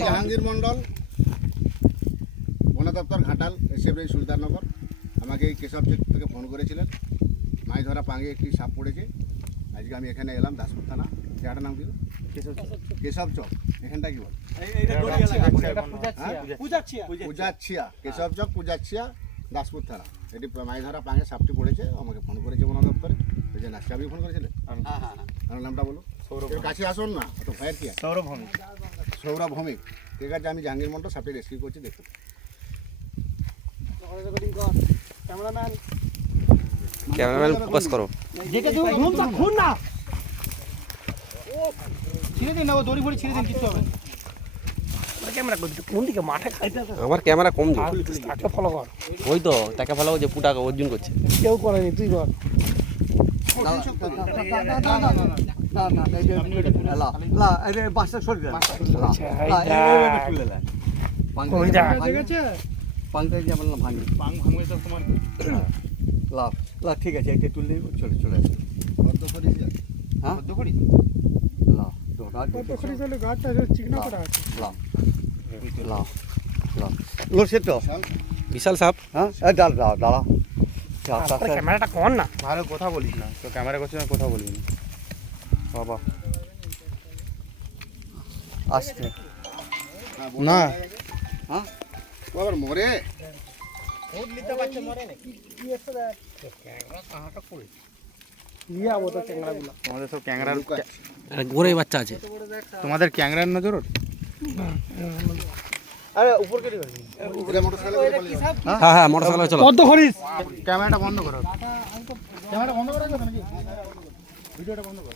জাহাঙ্গীর মন্ডল, বন দপ্তর, ঘাটাল, এসএফআই সুলতাননগর। আমাকে এই কেশব চেক থেকে ফোন করেছিলেন, মাছ ধরা পাঙ্গে একটি সাপ পড়েছে। আজকে আমি এখানে এলাম, দাসপুর থানা। জায়গাটার নাম কি? কেশব চক। এখানটা কি বল? পূজাচ্ছিয়া। কেশব চক, পূজাচ্ছিয়া, দাসপুর থানা। এটি মাছ ধরা পাঙ্গে সাপটি পড়েছে। আমাকে ফোন করেছে বন দপ্তরে। ওই যে নাচকে আপনি ফোন করেছিলেন? আমার নামটা বলো। কাছে আসুন না, তো ভয়ের কি আছে? সৌরভ ভৌমিক। ঠিক আছে, আমি জাহাঙ্গীর মন্ডল সাপটি রেস্কিউ করছি, দেখুন। ক্যামেরাম্যান ফোকাস করো। ছিঁড়ে দিন না, ও দড়ি ফড়ি ছিঁড়ে দিন, কিছু হবে না। কোন দিকে মাঠে খাইতে? আমার ক্যামেরা কম যে, তাকে ফলো কর। ওই তো তাকে ফলো যে পুটাকে অর্জুন করছে। কেউ করেনি, তুই কর। ঠিক আছে, এটা তুললে চলে চলে আসবে। হ্যাঁ বিশাল সাপ। হ্যাঁ, দাঁড়া। ক্যামেরাটা কর না। ভালো কথা বলিস না তো, ক্যামেরা করছিস না, কথা বলবি না বাবা। আসছে না, হ্যাঁ, ও আবার মরে। তোমাদের সব ক্যাংরার, গোড়াই বাচ্চা আছে। তোমাদের ক্যাংরার নজর। আরে উপর কেটে গেছে। হ্যাঁ হ্যাঁ, মোটরসাইকেল চলো। পদ্ম হরিস, ক্যামেরাটা বন্ধ করো। ক্যামেরা বন্ধ করা যাবে নাকি? ভিডিওটা বন্ধ কর।